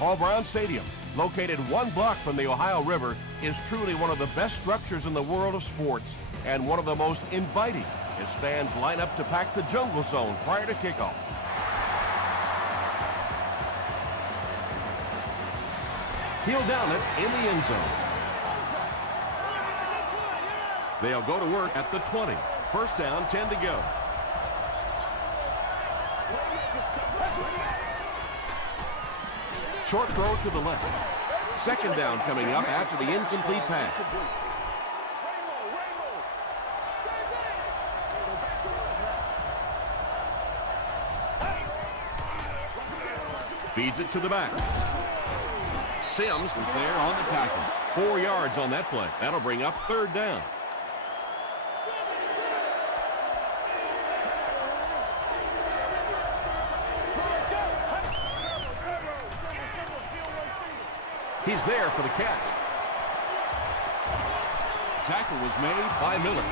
Paul Brown Stadium, located 1 block from the Ohio River, is truly one of the best structures in the world of sports and one of the most inviting as fans line up to pack the jungle zone prior to kickoff. He'll down it in the end zone. They'll go to work at the 20. First down, 10 to go. Short throw to the left. Second down coming up after the incomplete pass. Feeds it to the back. Sims was there on the tackle. 4 yards on that play. That'll bring up third down. He's there for the catch. Tackle was made by Miller.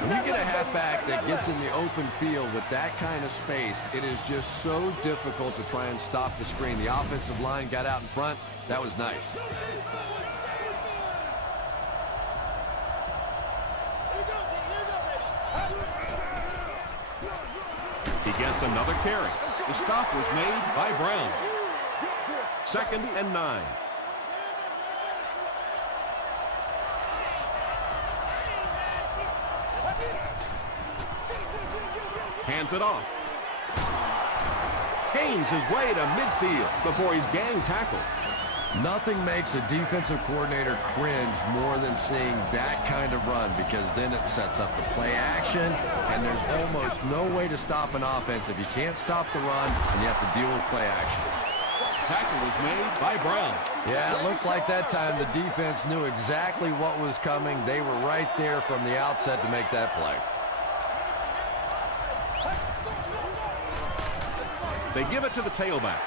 When you get a halfback that gets in the open field with that kind of space, it is just so difficult to try and stop the screen. The offensive line got out in front. That was nice. He gets another carry. The stop was made by Brown. 2nd and 9. Hands it off. Gains his way to midfield before he's gang tackled. Nothing makes a defensive coordinator cringe more than seeing that kind of run, because then it sets up the play action, and there's almost no way to stop an offense if you can't stop the run and you have to deal with play action. Tackle was made by Brown. Yeah, it looked like that time the defense knew exactly what was coming. They were right there from the outset to make that play. They give it to the tailback.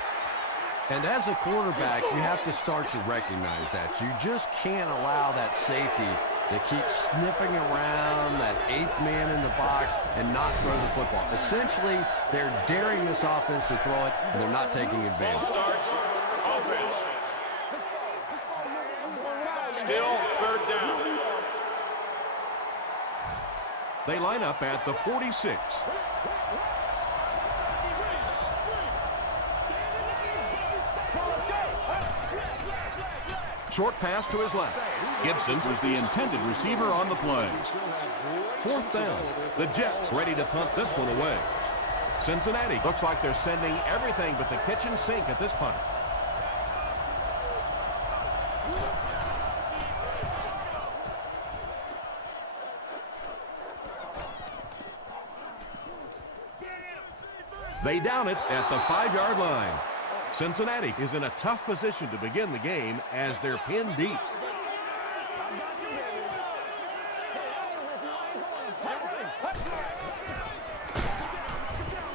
And as a quarterback, you have to start to recognize that. You just can't allow that safety to keep sniffing around that 8th man in the box and not throw the football. Essentially, they're daring this offense to throw it, and they're not taking advantage. Start offense. Still third down. They line up at the 46. Short pass to his left. Gibson was the intended receiver on the play. 4th down. The Jets ready to punt this one away. Cincinnati looks like they're sending everything but the kitchen sink at this punt. They down it at the 5-yard line. Cincinnati is in a tough position to begin the game as they're pinned deep.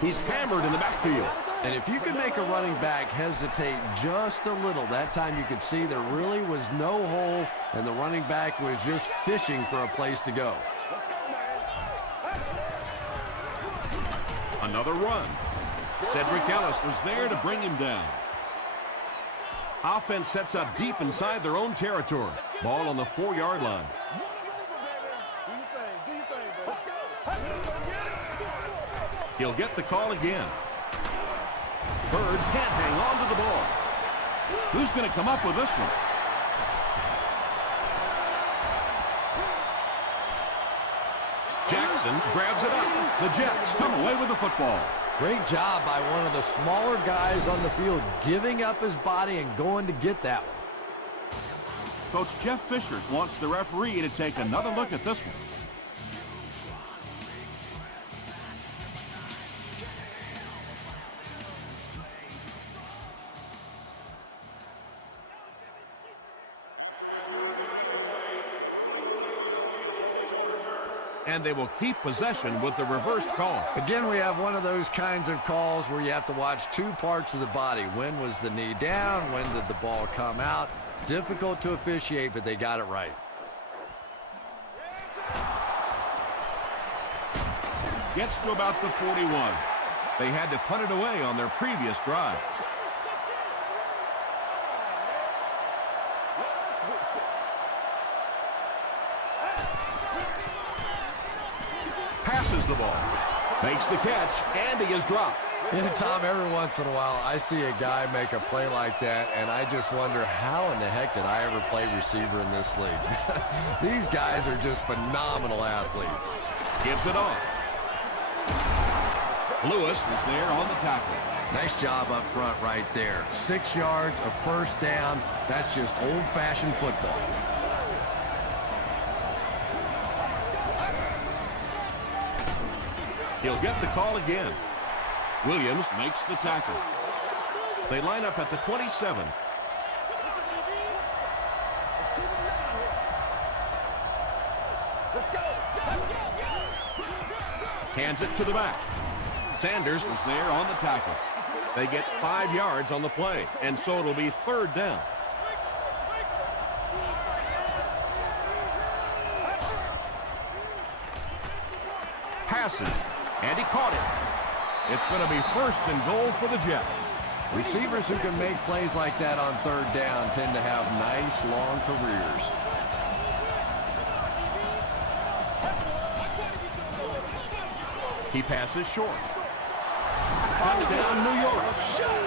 He's hammered in the backfield. And if you can make a running back hesitate just a little, that time you could see there really was no hole, and the running back was just fishing for a place to go. Another run. Cedric Ellis was there to bring him down. Offense sets up deep inside their own territory. Ball on the 4-yard line. He'll get the call again. Bird can't hang on to the ball. Who's going to come up with this one? Jackson grabs it up. The Jets come away with the football. Great job by one of the smaller guys on the field, giving up his body and going to get that one. Coach Jeff Fisher wants the referee to take another look at this one. And they will keep possession with the reversed call. Again, we have one of those kinds of calls where you have to watch 2 parts of the body. When was the knee down? When did the ball come out? Difficult to officiate, but they got it right. Gets to about the 41. They had to punt it away on their previous drive. passes the ball. Makes the catch, and he is dropped. Yeah, Tom, every once in a while, I see a guy make a play like that, and I just wonder, how in the heck did I ever play receiver in this league? These guys are just phenomenal athletes. Gives it off. Lewis is there on the tackle. Nice job up front right there. 6 yards of first down. That's just old-fashioned football. He'll get the call again. Williams makes the tackle. They line up at the 27. Hands it to the back. Sanders is there on the tackle. They get 5 yards on the play, and so it'll be third down. Passes, and he caught it. It's going to be first and goal for the Jets. Receivers who can make plays like that on third down tend to have nice, long careers. He passes short. Touchdown, New York.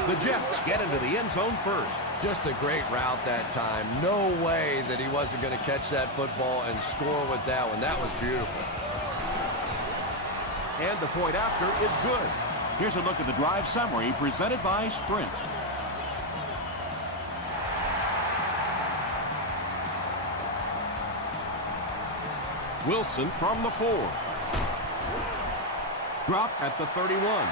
The Jets get into the end zone first. Just a great route that time. No way that he wasn't going to catch that football and score with that one. That was beautiful. And the point after is good. Here's a look at the drive summary presented by Sprint. Wilson from the 4. Drop at the 31.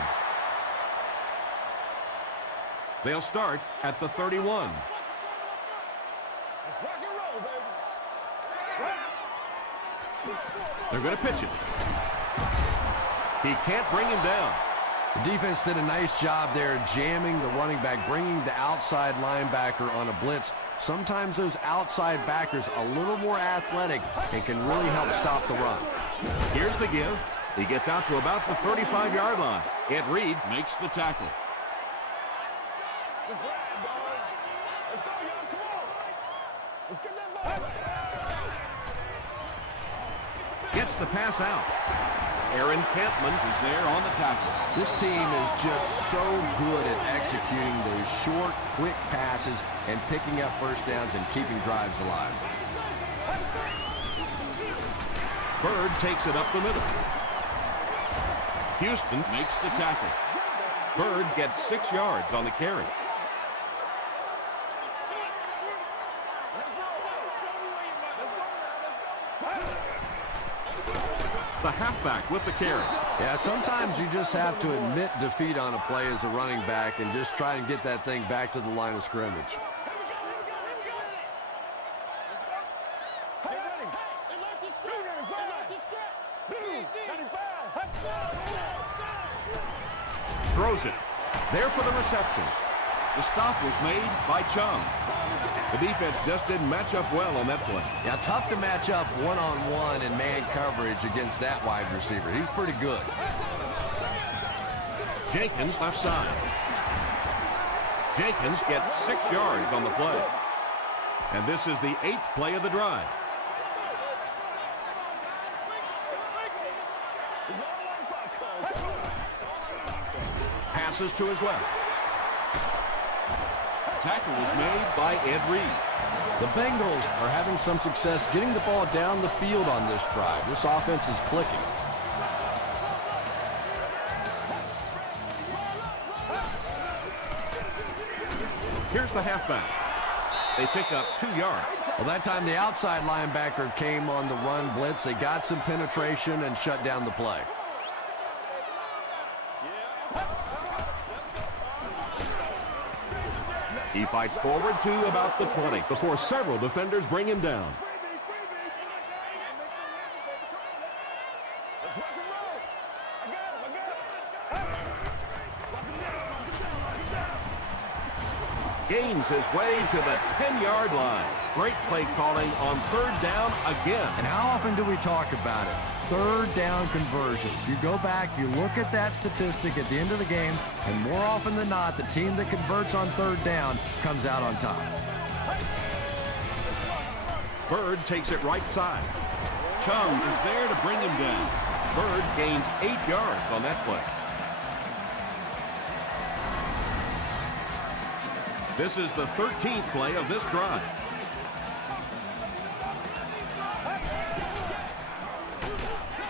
They'll start at the 31. They're going to pitch it. He can't bring him down. The defense did a nice job there jamming the running back, bringing the outside linebacker on a blitz. Sometimes those outside backers a little more athletic and can really help stop the run. Here's the give. He gets out to about the 35-yard line. Ed Reed makes the tackle. Let's ride, dog. Let's go, y'all. Come on. Let's get that ball. Gets the pass out. Aaron Campman is there on the tackle. This team is just so good at executing those short, quick passes and picking up first downs and keeping drives alive. Bird takes it up the middle. Houston makes the tackle. Bird gets 6 yards on the carry. The halfback with the carry. Yeah, sometimes you just have to admit defeat on a play as a running back and just try and get that thing back to the line of scrimmage. Throws it. There for the reception. The stop was made by Chung. The defense just didn't match up well on that play. Yeah, tough to match up one-on-one in man coverage against that wide receiver. He's pretty good. Jenkins left side. Jenkins gets 6 yards on the play. And this is the 8th play of the drive. Passes to his left. Tackle was made by Ed Reed. The Bengals are having some success getting the ball down the field on this drive. This offense is clicking. Here's the halfback. They pick up 2 yards. Well, that time the outside linebacker came on the run blitz. They got some penetration and shut down the play. He fights forward to about the 20 before several defenders bring him down. Gains his way to the 10-yard line. Great play calling on third down again. And how often do we talk about it? Third down conversions. You go back, you look at that statistic at the end of the game, and more often than not, the team that converts on third down comes out on top. Bird takes it right side. Chung is there to bring him down. Bird gains 8 yards on that play. This is the 13th play of this drive.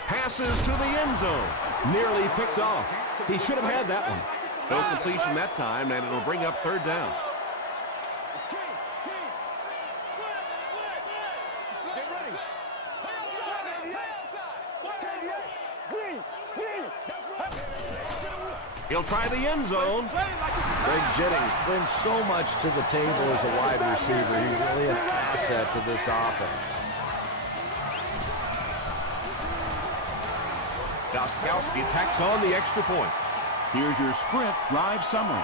Passes to the end zone. Nearly picked off. He should have had that one. No completion that time, and it'll bring up 3rd down. He'll try the end zone. Greg Jennings brings so much to the table as a wide receiver. He's really an asset to this offense. Gostkowski tacks on the extra point. Here's your sprint drive summary.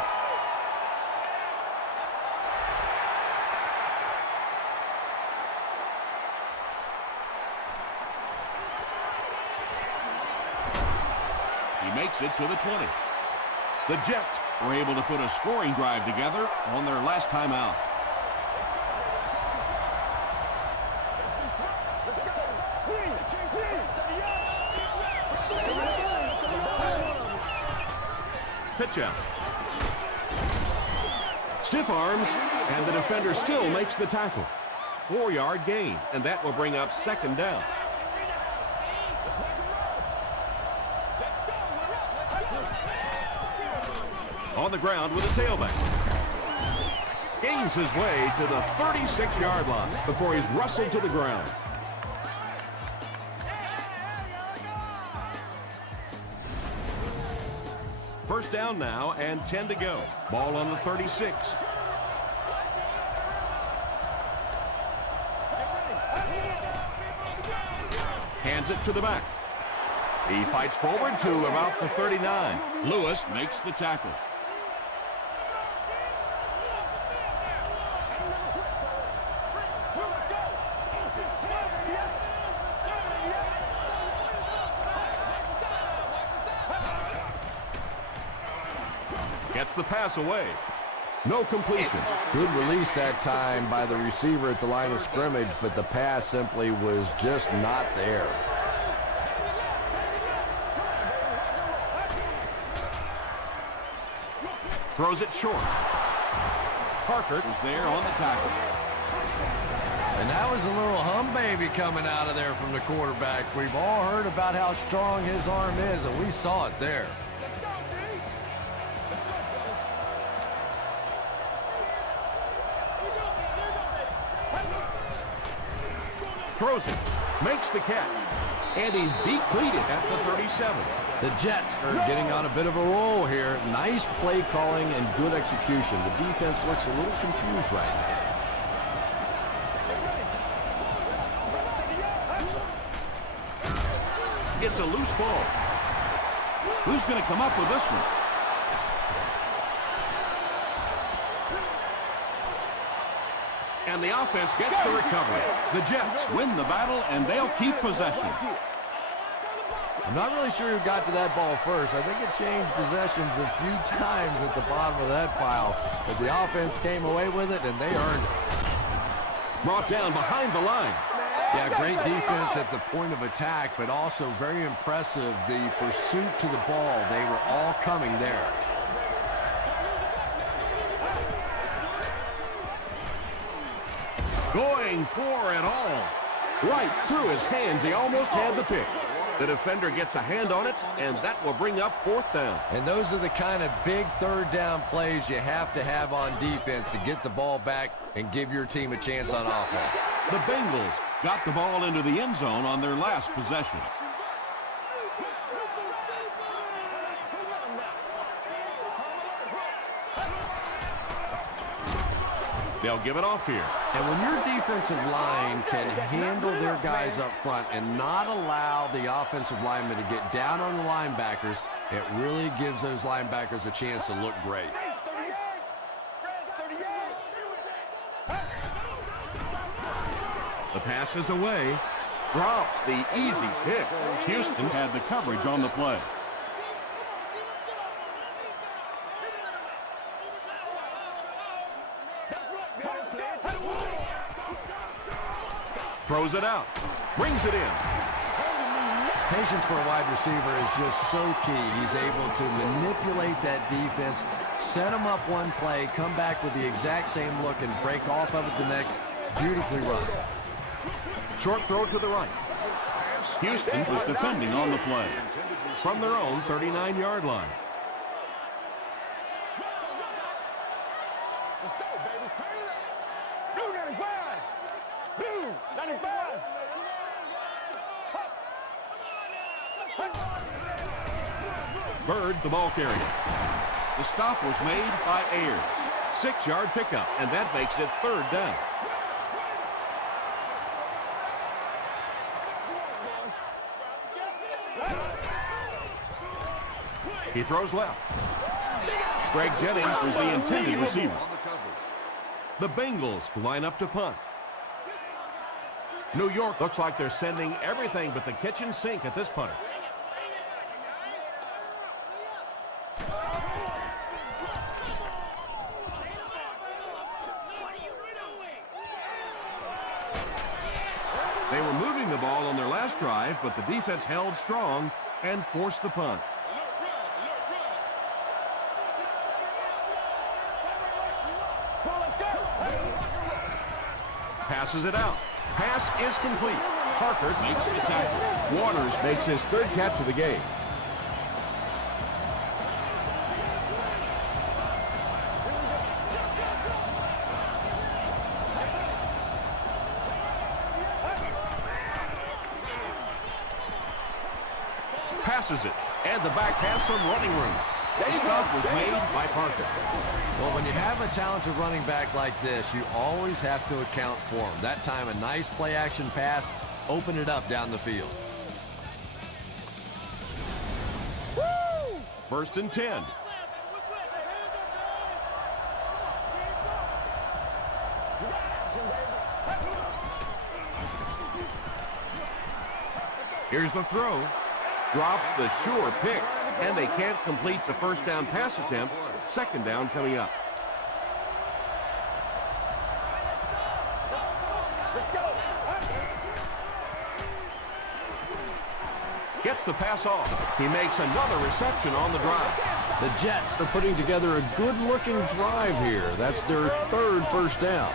He makes it to the 20. The Jets were able to put a scoring drive together on their last time out. Pitch out. Stiff arms, and the defender still makes the tackle. 4-yard gain, and that will bring up 2nd down. On the ground with a tailback. Gains his way to the 36-yard line before he's wrestled to the ground. First down now and 10 to go. Ball on the 36. Hands it to the back. He fights forward to about the 39. Lewis makes the tackle. Gets the pass away. No completion. Good release that time by the receiver at the line of scrimmage, but the pass simply was just not there. Throws it short. Parker is there on the tackle. And that was a little hum baby coming out of there from the quarterback. We've all heard about how strong his arm is, and we saw it there. Throws it. Makes the catch. And he's depleted at the 37. The Jets are getting on a bit of a roll here. Nice play calling and good execution. The defense looks a little confused right now. It's a loose ball. Who's going to come up with this one? And the offense gets the recovery. The Jets win the battle, and they'll keep possession. I'm not really sure who got to that ball first. I think it changed possessions a few times at the bottom of that pile. But the offense came away with it, and they earned it. Brought down behind the line. Yeah, great defense at the point of attack, but also very impressive the pursuit to the ball. They were all coming there. Going for it all. Right through his hands. He almost had the pick. The defender gets a hand on it, and that will bring up 4th down. And those are the kind of big 3rd down plays you have to have on defense to get the ball back and give your team a chance on offense. The Bengals got the ball into the end zone on their last possession. They'll give it off here. And when your defensive line can handle their guys up front and not allow the offensive linemen to get down on the linebackers, it really gives those linebackers a chance to look great. The pass is away. Drops the easy pick. Houston had the coverage on the play. Throws it out. Brings it in. Patience for a wide receiver is just so key. He's able to manipulate that defense, set them up one play, come back with the exact same look, and break off of it the next. Beautifully run. Short throw to the right. Houston was defending on the play. From their own 39-yard line. Let's go, baby. Turn it up. Blue 95. Blue 95. Bird, the ball carrier. The stop was made by Ayers. 6-yard pickup, and that makes it 3rd down. He throws left. Greg Jennings was the intended receiver. The Bengals line up to punt. New York looks like they're sending everything but the kitchen sink at this punter. They were moving the ball on their last drive, but the defense held strong and forced the punt. Passes it out. Pass is complete. Parker makes the tackle. Waters makes his 3rd catch of the game. Passes it, and the back has some running room. The stop was made by Parker. Well, when you have a talented running back like this, you always have to account for him. That time, a nice play-action pass, open it up down the field. Woo! 1st and 10. Here's the throw. Drops the sure pick, and they can't complete the 1st down pass attempt. 2nd down coming up. Gets the pass off. He makes another reception on the drive. The Jets are putting together a good-looking drive here. That's their 3rd first down.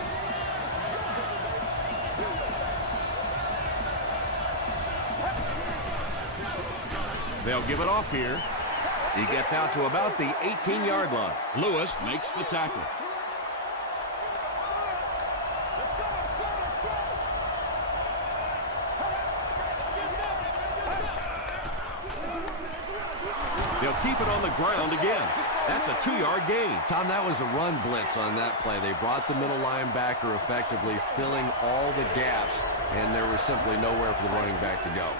They'll give it off here. He gets out to about the 18-yard line. Lewis makes the tackle. They'll keep it on the ground again. That's a 2-yard gain. Tom, that was a run blitz on that play. They brought the middle linebacker effectively, filling all the gaps, and there was simply nowhere for the running back to go.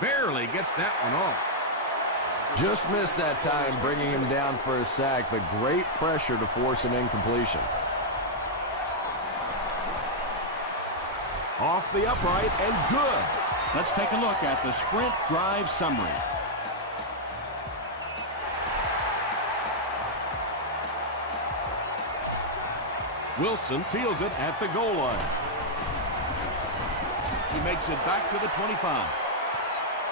Barely gets that one off. Just missed that time, bringing him down for a sack, but great pressure to force an incompletion. Off the upright and good. Let's take a look at the sprint drive summary. Wilson fields it at the goal line. He makes it back to the 25.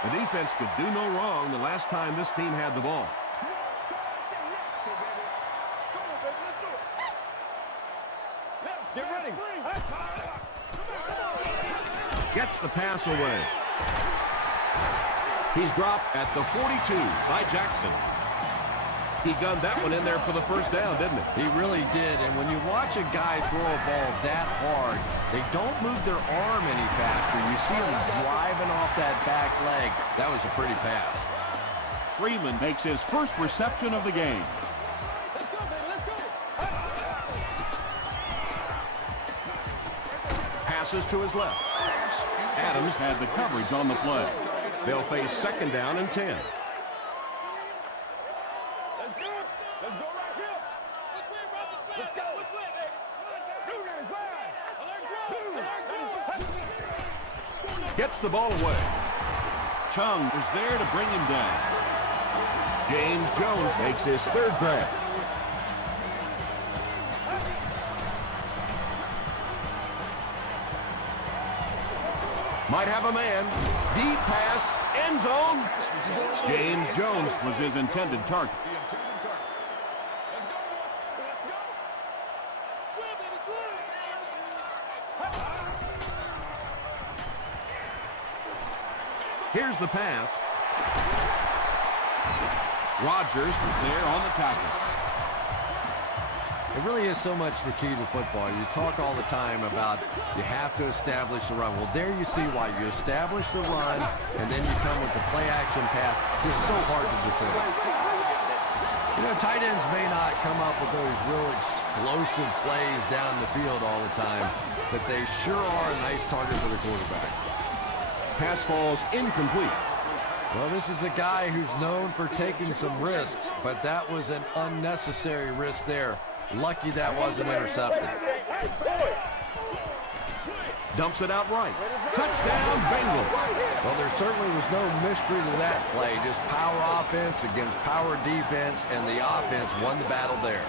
The defense could do no wrong the last time this team had the ball. Get ready. Gets the pass away. He's dropped at the 42 by Jackson. He gunned that one in there for the 1st down, didn't he? He really did, and when you watch a guy throw a ball that hard, they don't move their arm any faster. You see him driving off that back leg. That was a pretty pass. Freeman makes his 1st reception of the game. Let's go, baby. Let's go. Passes to his left. Adams had the coverage on the play. They'll face 2nd down and 10. Let's go. Let's go right here. Let's go. Blue 95. Gets the ball away. Chung was there to bring him down. James Jones makes his 3rd grab. Might have a man. Deep pass. End zone. James Jones was his intended target. Here's the pass. Rodgers was there on the tackle. It really is so much the key to football. You talk all the time about you have to establish the run. Well, there you see why. You establish the run, and then you come with the play-action pass. It's so hard to defend. You know, tight ends may not come up with those real explosive plays down the field all the time, but they sure are a nice target for the quarterback. Pass falls incomplete. Well, this is a guy who's known for taking some risks, but that was an unnecessary risk there. Lucky that wasn't intercepted. Dumps it out right. Touchdown, Bengals. Well, there certainly was no mystery to that play. Just power offense against power defense, and the offense won the battle there.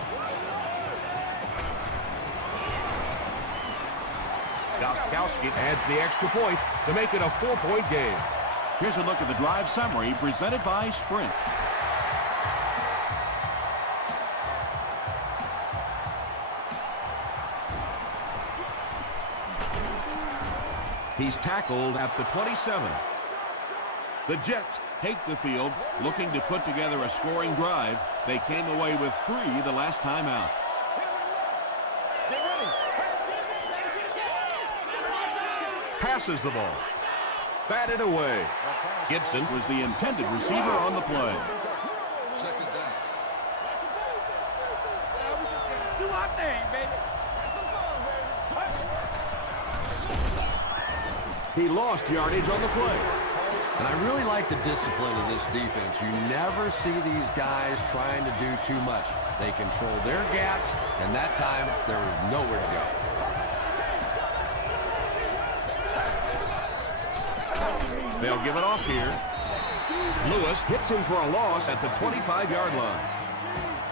Gostkowski adds the extra point to make it a 4-point game. Here's a look at the drive summary presented by Sprint. He's tackled at the 27. The Jets take the field, looking to put together a scoring drive. They came away with 3 the last time out. Passes the ball. Batted away. Gibson was the intended receiver on the play. Second down. Do our thing, baby. He lost yardage on the play. And I really like the discipline of this defense. You never see these guys trying to do too much. They control their gaps, and that time there was nowhere to go. They'll give it off here. Lewis hits him for a loss at the 25-yard line.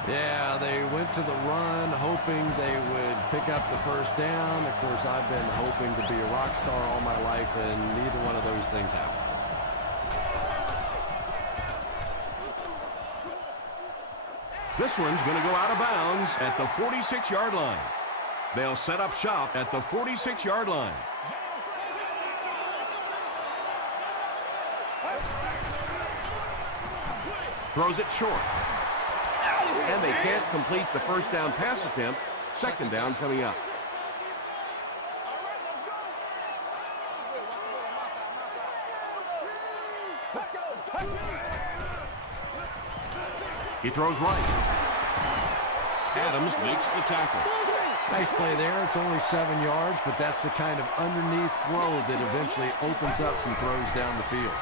Yeah, they went to the run hoping they would pick up the first down. Of course, I've been hoping to be a rock star all my life, and neither one of those things happened. This one's going to go out of bounds at the 46-yard line. They'll set up shop at the 46-yard line. Throws it short. And they can't complete the first down pass attempt. Second down coming up. He throws right. Adams makes the tackle. Nice play there. It's only 7 yards, but that's the kind of underneath throw that eventually opens up some throws down the field.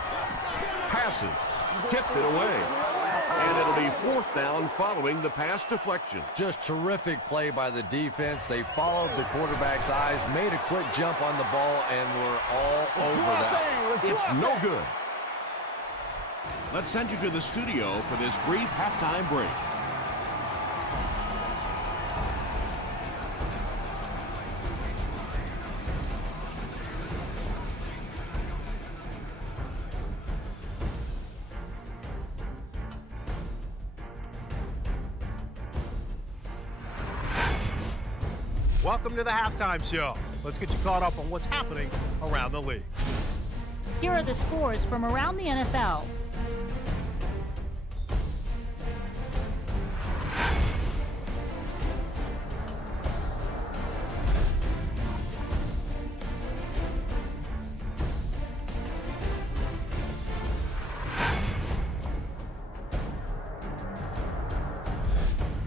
Passes. Tipped it away. And it'll be fourth down following the pass deflection. Just terrific play by the defense. They followed the quarterback's eyes, made a quick jump on the ball, and were all over that. It's no good. Let's send you to the studio for this brief halftime break. Welcome to the halftime show. Let's get you caught up on what's happening around the league. Here are the scores from around the NFL.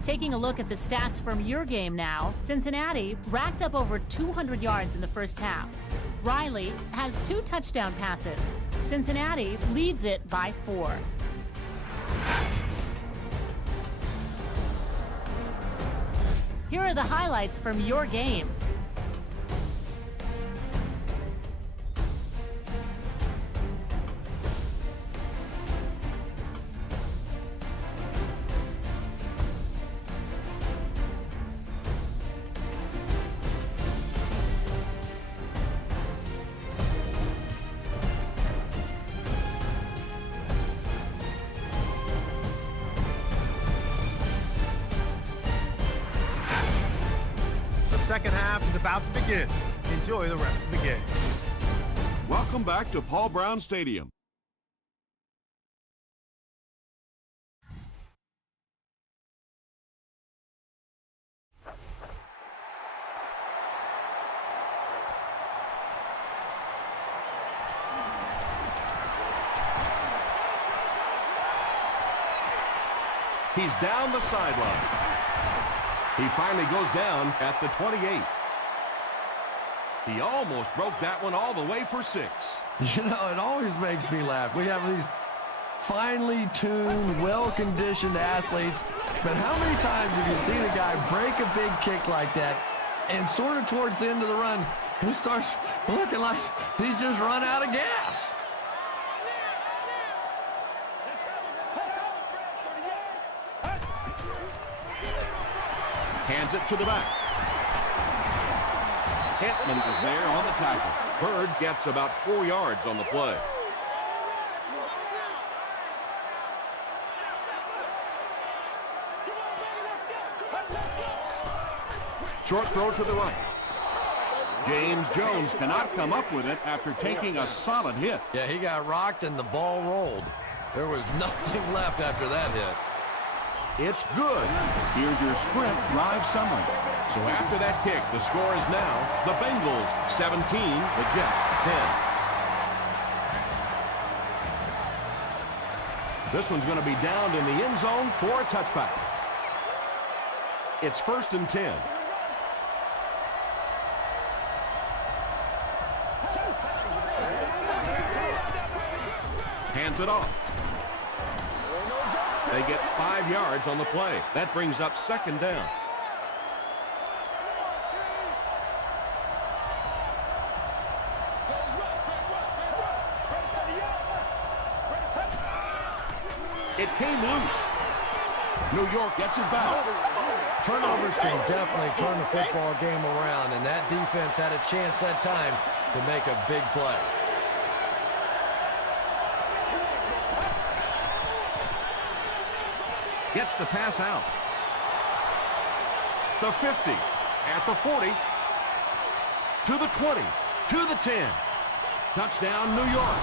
Taking a look at the stats from your game now, Cincinnati racked up over 200 yards in the first half. Riley has 2 touchdown passes. Cincinnati leads it by 4. Here are the highlights from your game. second half is about to begin. Enjoy the rest of the game. Welcome back to Paul Brown Stadium. He's down the sideline. He finally goes down at the 28. He almost broke that one all the way for 6. You know, it always makes me laugh. We have these finely tuned, well-conditioned athletes, but how many times have you seen a guy break a big kick like that and sort of towards the end of the run, he starts looking like he's just run out of gas? Hands it to the back. Hentman is there on the tackle. Bird gets about 4 yards on the play. Short throw to the right. James Jones cannot come up with it after taking a solid hit. Yeah, he got rocked and the ball rolled. There was nothing left after that hit. It's good. Here's your sprint drive summary. So after that kick, the score is now the Bengals 17, the Jets 10. This one's going to be downed in the end zone for a touchback. It's 1st and 10. Hands it off. They get 5 yards on the play. That brings up 2nd down. It came loose. New York gets it back. Turnovers can definitely turn the football game around, and that defense had a chance that time to make a big play. Gets the pass out. The 50, at the 40, to the 20, to the 10. Touchdown, New York.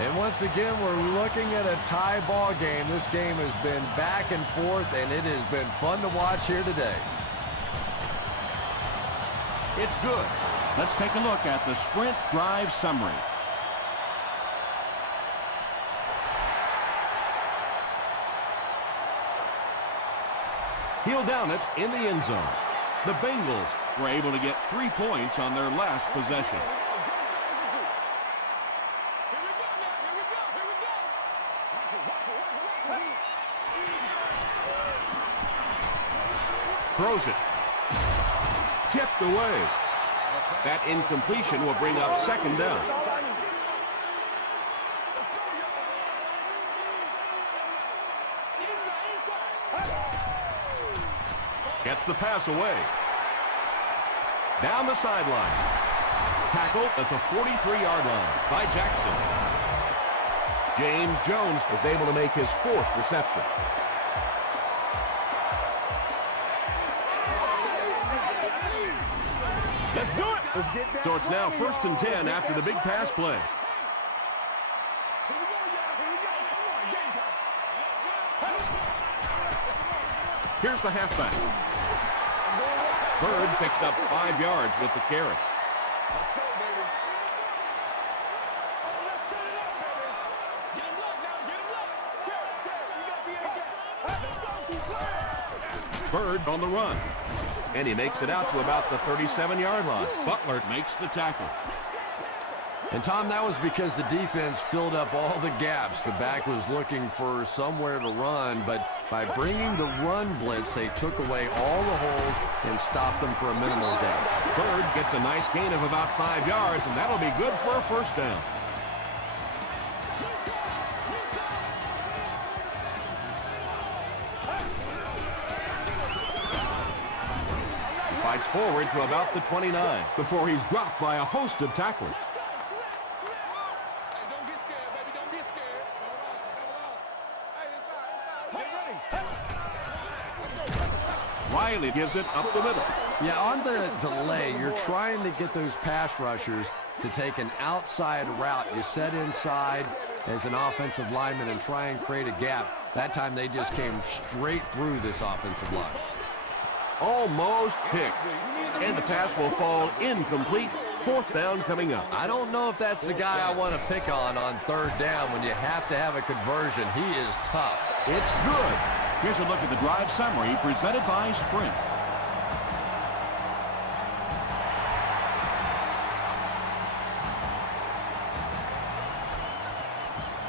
And once again, we're looking at a tie ball game. This game has been back and forth, and it has been fun to watch here today. It's good. Let's take a look at the sprint drive summary. He'll down it in the end zone. The Bengals Were able to get 3 points on their last possession. throws it. Tipped away. That incompletion will bring up 2nd down. Gets the pass away. Down the sideline. Tackled at the 43-yard line by Jackson. James Jones is able to make his 4th reception. Let's do it. Let's get that. So it's now 1st and 10 after the big pass play. Here's the halfback. Bird picks up 5 yards with the carry. Let's go, baby. Oh, let's turn it up, baby. Get him locked now. Get him locked. Carry. You got to be in the gap. Let's go. Bird on the run. And he makes it out to about the 37-yard line. Butler makes the tackle. And, Tom, that was because the defense filled up all the gaps. The back was looking for somewhere to run, but by bringing the run blitz, they took away all the holes and stopped them for a minimal gain. Bird gets a nice gain of about 5 yards, and that'll be good for a 1st down. He fights forward to about the 29 before he's dropped by a host of tacklers. Riley gives it up the middle. Yeah, on the delay, you're trying to get those pass rushers to take an outside route. You set inside as an offensive lineman and try and create a gap. That time they just came straight through this offensive line. Almost picked. And the pass will fall incomplete. Fourth down coming up. I don't know if that's the guy I want to pick on third down when you have to have a conversion. He is tough. It's good. Here's a look at the drive summary presented by Sprint.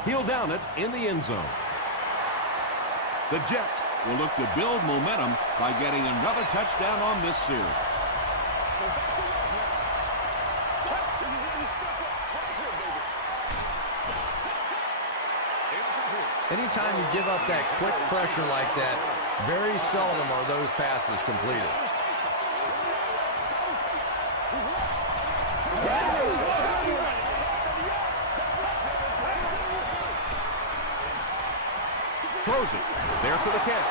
He'll down it in the end zone. The Jets will look to build momentum by getting another touchdown on this series. Anytime you give up that quick pressure like that, very seldom are those passes completed. Throws it. There for the catch.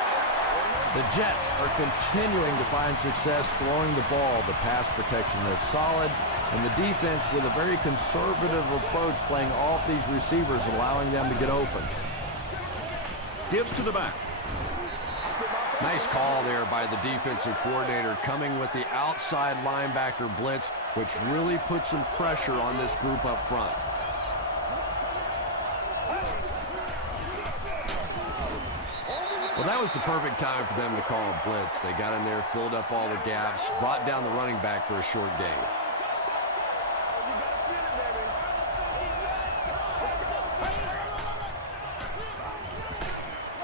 The Jets are continuing to find success throwing the ball. The pass protection is solid, and the defense with a very conservative approach playing off these receivers, allowing them to get open. Gives to the back. Nice call there by the defensive coordinator, coming with the outside linebacker blitz, which really puts some pressure on this group up front. Well, that was the perfect time for them to call a blitz. They got in there, filled up all the gaps, brought down the running back for a short gain.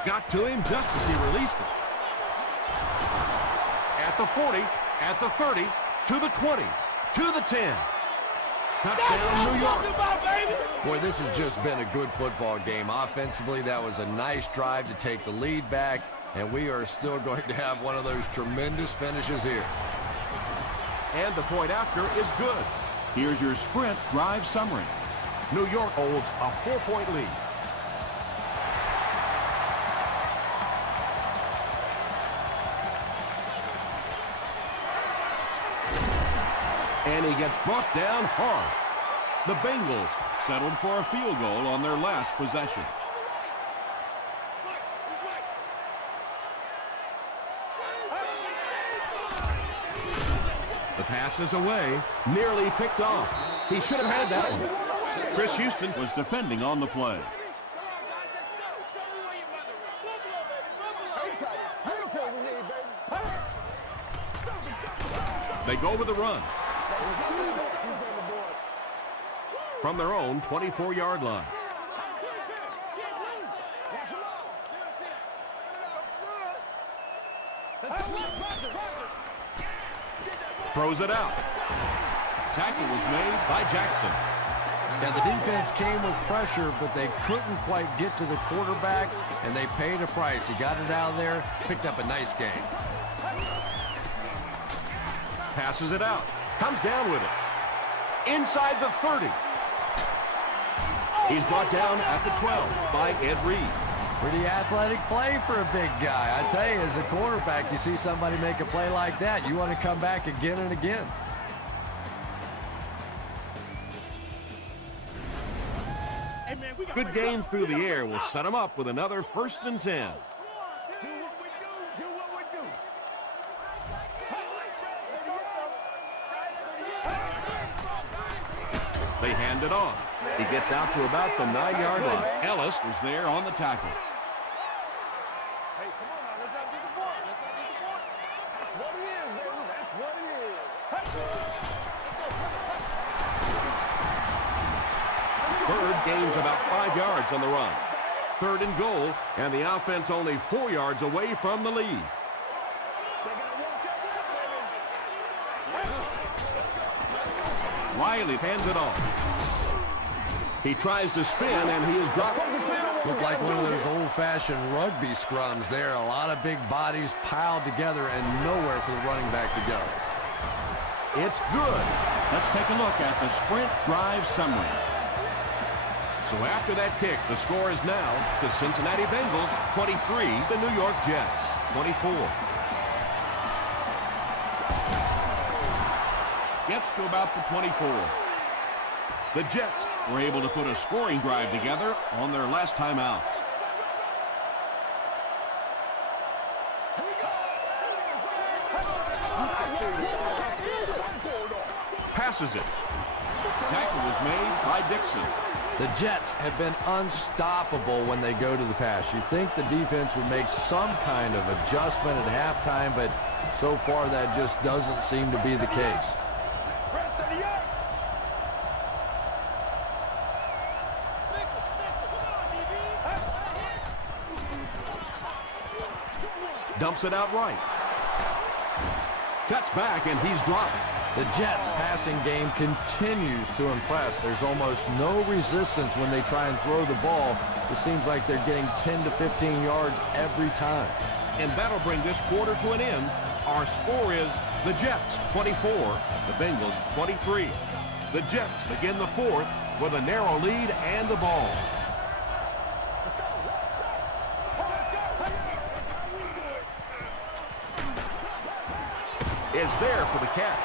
Got to him just as he released it. At the 40, at the 30, to the 20, to the 10. Touchdown, New York. Boy, this has just been a good football game. Offensively, that was a nice drive to take the lead back, and we are still going to have one of those tremendous finishes here. And the point after is good. Here's your Sprint drive summary. New York holds a 4-point lead. And he gets brought down hard. The Bengals settled for a field goal on their last possession. The pass is away, nearly picked off. He should have had that one. Chris Houston was defending on the play. They go with a run. From their own 24-yard line. Throws it out. Tackle was made by Jackson. Now, the defense came with pressure, but they couldn't quite get to the quarterback, and they paid a price. He got it out of there, picked up a nice gain. Passes it out. Comes down with it. Inside the 30. He's brought down at the 12 by Ed Reed. Pretty athletic play for a big guy. I tell you, as a quarterback, you see somebody make a play like that, you want to come back again and again. Good gain through the air will set him up with another 1st and 10. They hand it off. He gets out to about the 9-yard line. Ellis was there on the tackle. Hey, come on now, let's not disappoint. Let's not disappoint. That's what it is, baby. That's what it is. Bird gains about 5 yards on the run. 3rd and goal, and the offense only 4 yards away from the lead. Riley hands it off. He tries to spin, and he is dropped. Looked like one of those old-fashioned rugby scrums there. A lot of big bodies piled together and nowhere for the running back to go. It's good. Let's take a look at the Sprint drive summary. So after that kick, the score is now the Cincinnati Bengals 23, the New York Jets 24. Gets to about the 24. The Jets were able to put a scoring drive together on their last time out. Passes it. Tackle was made by Dixon. The Jets have been unstoppable when they go to the pass. You'd think the defense would make some kind of adjustment at halftime, but so far that just doesn't seem to be the case. Dumps it out right. Cuts back, and he's dropped. The Jets' passing game continues to impress. There's almost no resistance when they try and throw the ball. It seems like they're getting 10 to 15 yards every time. And that'll bring this quarter to an end. Our score is the Jets 24, the Bengals 23. The Jets begin the fourth with a narrow lead and the ball. Is there for the catch.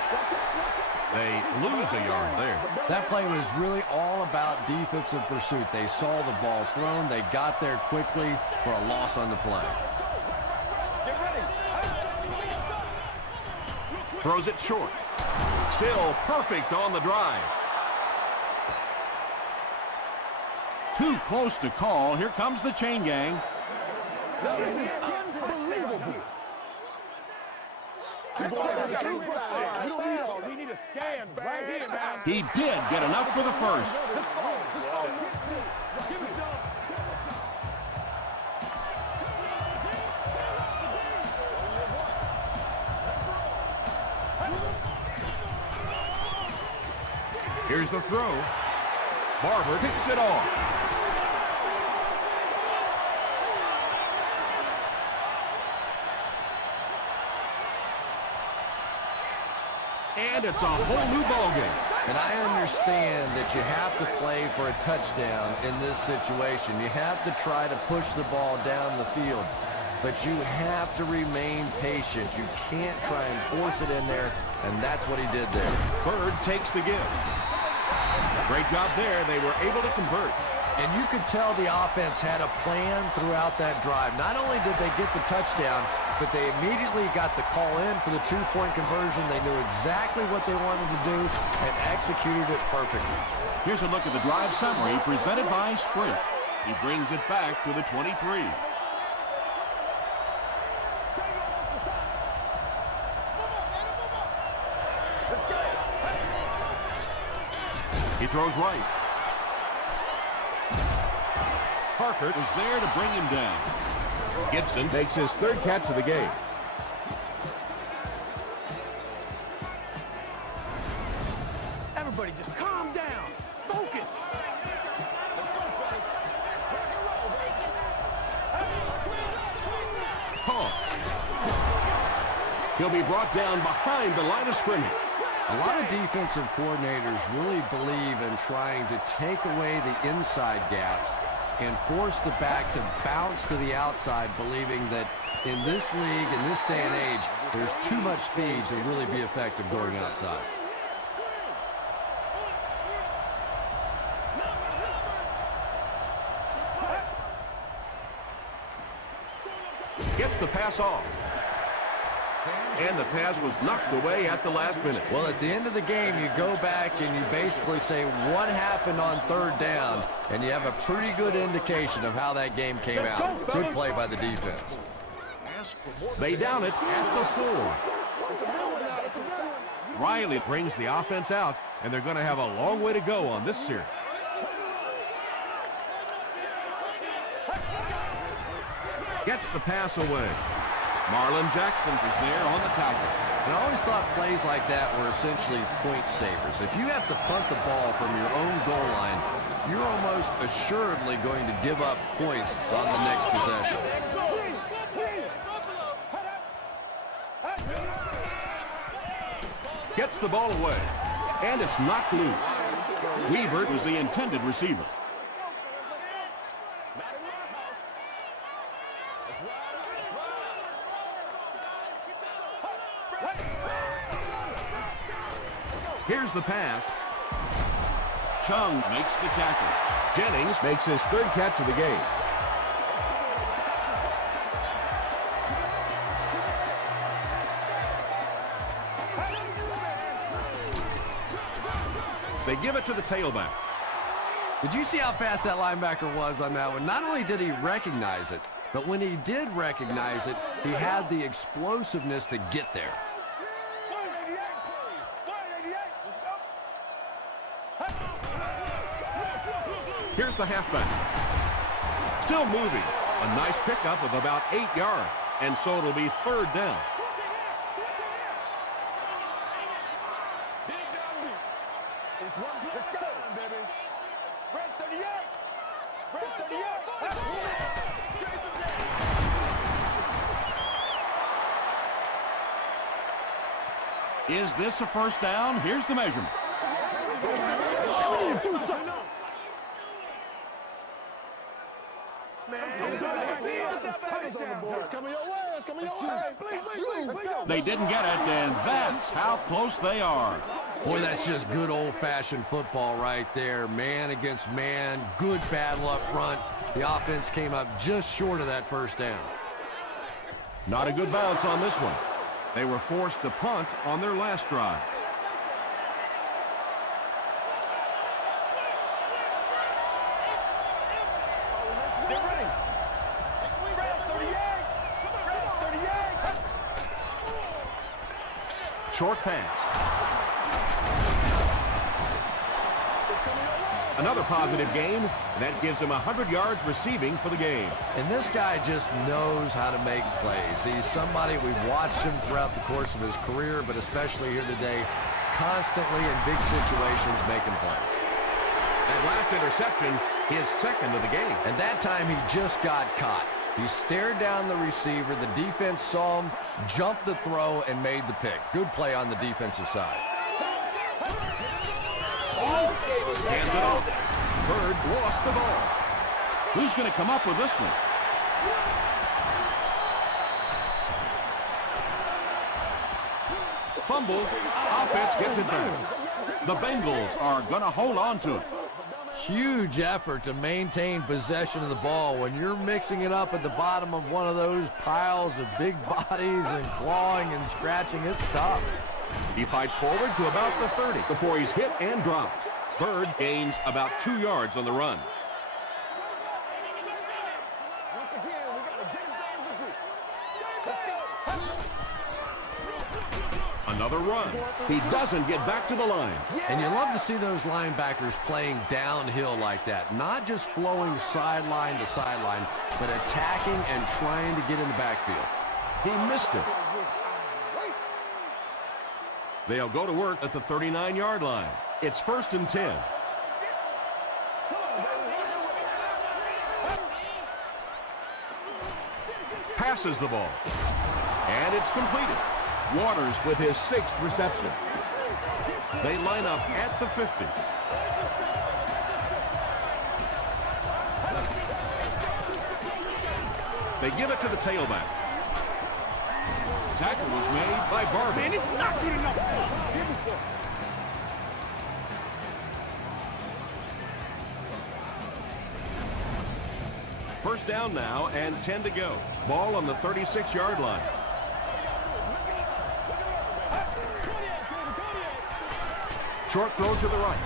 They lose a yard there. That play was really all about defensive pursuit. They saw the ball thrown. They got there quickly for a loss on the play. Throws it short. Still perfect on the drive. Too close to call. Here comes the chain gang. He did get enough for the first. Here's the throw. Barber picks it off. And it's a whole new ballgame. And I understand that you have to play for a touchdown in this situation. You have to try to push the ball down the field. But you have to remain patient. You can't try and force it in there, and that's what he did there. Bird takes the give. Great job there. They were able to convert. And you could tell the offense had a plan throughout that drive. Not only did they get the touchdown, but they immediately got the call in for the two-point conversion. They knew exactly what they wanted to do and executed it perfectly. Here's a look at the drive summary presented by Sprint. He brings it back to the 23. He throws right. Parker Was there to bring him down. Gibson makes his third catch of the game. Everybody just calm down. Focus. He'll be brought down behind the line of scrimmage. A lot of defensive coordinators really believe in trying to take away the inside gaps and force the back to bounce to the outside, believing that in this league, in this day and age, there's too much speed to really be effective going outside. Gets the pass off. And the pass was knocked away at the last minute. Well, at the end of the game, you go back and you basically say what happened on third down, and you have a pretty good indication of how that game came out. Good play by the defense. They down it at the 4. Riley brings the offense out, and they're going to have a long way to go on this series. Gets the pass away. Marlon Jackson is there on the tackle. And I always thought plays like that were essentially point savers. If you have to punt the ball from your own goal line, you're almost assuredly going to give up points on the next possession. Gets the ball away, and it's knocked loose. Weaver was the intended receiver. Here's the pass. Chung makes the tackle. Jennings makes his third catch of the game. They give it to the tailback. Did you see how fast that linebacker was on that one? Not only did he recognize it, but when he did recognize it, he had the explosiveness to get there. 188, please. Here's the halfback. Still moving. A nice pickup of about 8 yards. And so it'll be third down. It's one play at a time, baby. Red 38. Red 38. Is this a first down? Here's the measurement. It's coming your way. It's coming your way. Please. They didn't get it, and that's how close they are. Boy, that's just good old-fashioned football right there. Man against man, good battle up front. The offense came up just short of that first down. Not a good bounce on this one. They were forced to punt on their last drive. They're ready. Red 38. Red 38. Short pass. Another positive game, and that gives him 100 yards receiving for the game. And this guy just knows how to make plays. He's somebody, we've watched him throughout the course of his career, but especially here today, constantly in big situations making plays. That last interception, his second of the game. And that time he just got caught. He stared down the receiver, the defense saw him, jumped the throw, and made the pick. Good play on the defensive side. Hands it off. Bird lost the ball. Who's going to come up with this one? Fumble. Offense gets it back. The Bengals are going to hold on to it. Huge effort to maintain possession of the ball. When you're mixing it up at the bottom of one of those piles of big bodies and clawing and scratching, it's tough. He fights forward to about the 30 before he's hit and dropped. Bird gains about 2 yards on the run. Once again, we got to get it done as a group. Let's go. Another run. He doesn't get back to the line. And you love to see those linebackers playing downhill like that. Not just flowing sideline to sideline, but attacking and trying to get in the backfield. He missed it. They'll go to work at the 39-yard line. It's 1st and 10. Passes the ball. And it's completed. Waters with his 6th reception. They line up at the 50. They give it to the tailback. Tackle was made by Barbie. Man, it's not good enough. First down now and 10 to go. Ball on the 36-yard line. Short throw to the right.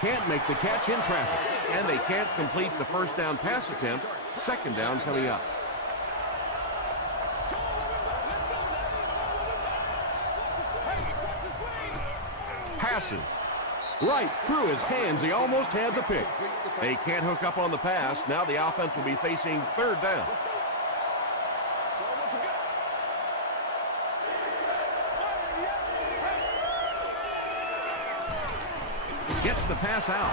Can't make the catch in traffic. And they can't complete the first down pass attempt. Second down coming up. Passes. Right through his hands. He almost had the pick. They can't hook up on the pass. Now the offense will be facing third down. Gets the pass out.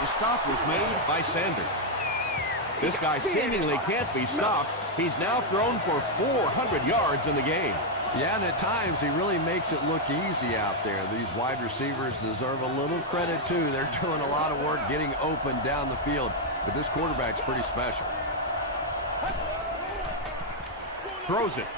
The stop was made by Sanders. This guy seemingly can't be stopped. He's now thrown for 400 yards in the game. Yeah, and at times he really makes it look easy out there. These wide receivers deserve a little credit too. They're doing a lot of work getting open down the field, but this quarterback's pretty special. Throws it.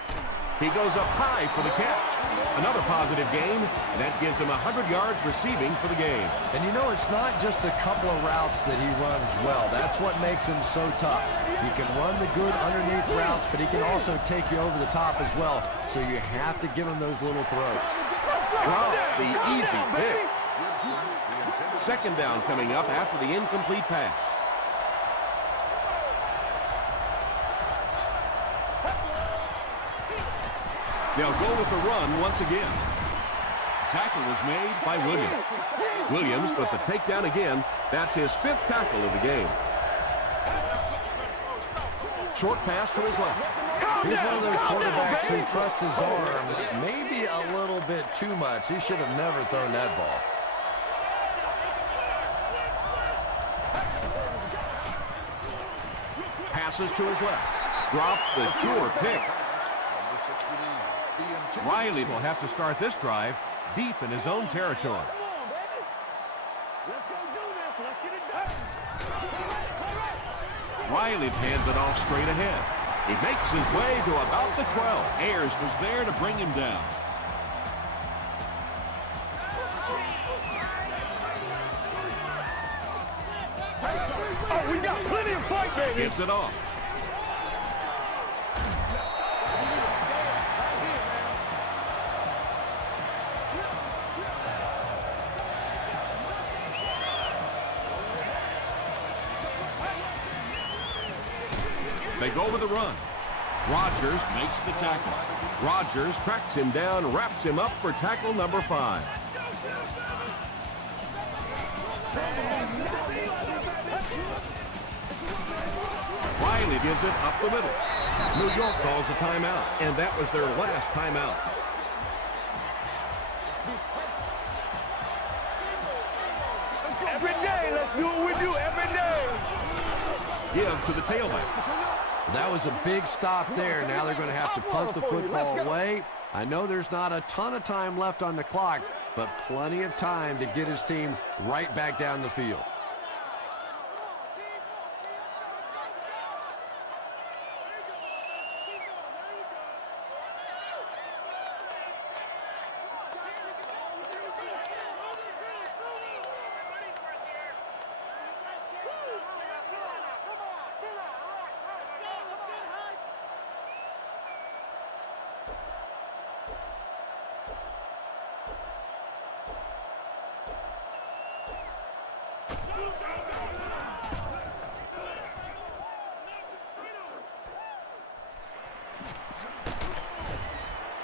He goes up high for the catch. Another positive gain, and that gives him 100 yards receiving for the game. And you know, it's not just a couple of routes that he runs well. That's what makes him so tough. He can run the good underneath routes, but he can also take you over the top as well. So you have to give him those little throws. Drops the easy pick. Second down coming up after the incomplete pass. They'll go with the run once again. Tackle is made by Williams. Williams with the takedown again. That's his 5th tackle of the game. Short pass to his left. He's one of those quarterbacks who trusts his arm maybe a little bit too much. He should have never thrown that ball. Passes to his left. Drops the sure pick. Riley will have to start this drive deep in his own territory. Let's go do this. Let's get it done. Riley hands it off straight ahead. He makes his way to about the 12. Ayers was there to bring him down. Oh, we got plenty of fight, baby. Gives it off. They go with the run. Rodgers makes the tackle. Rodgers tracks him down, wraps him up for tackle number 5. Riley gives it up the middle. New York calls a timeout, and that was their last timeout. Every day, let's do what we do every day. Give to the tailback. That was a big stop there. Now they're going to have to punt the football away. I know there's not a ton of time left on the clock, but plenty of time to get his team right back down the field.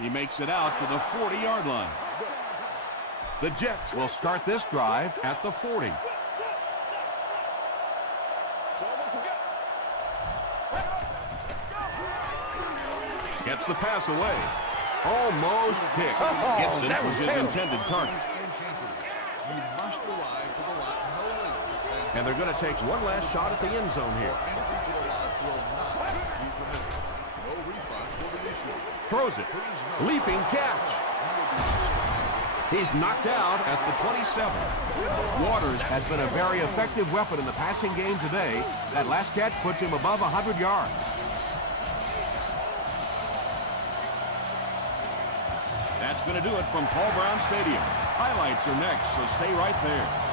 He makes it out to the 40-yard line. The Jets will start this drive at the 40. Gets the pass away. Almost picked. Gibson was his intended target. And they're going to take one last shot at the end zone here. Throws it. Leaping catch. He's knocked out at the 27. Waters has been a very effective weapon in the passing game today. That last catch puts him above 100 yards. That's going to do it from Paul Brown Stadium. Highlights are next, so stay right there.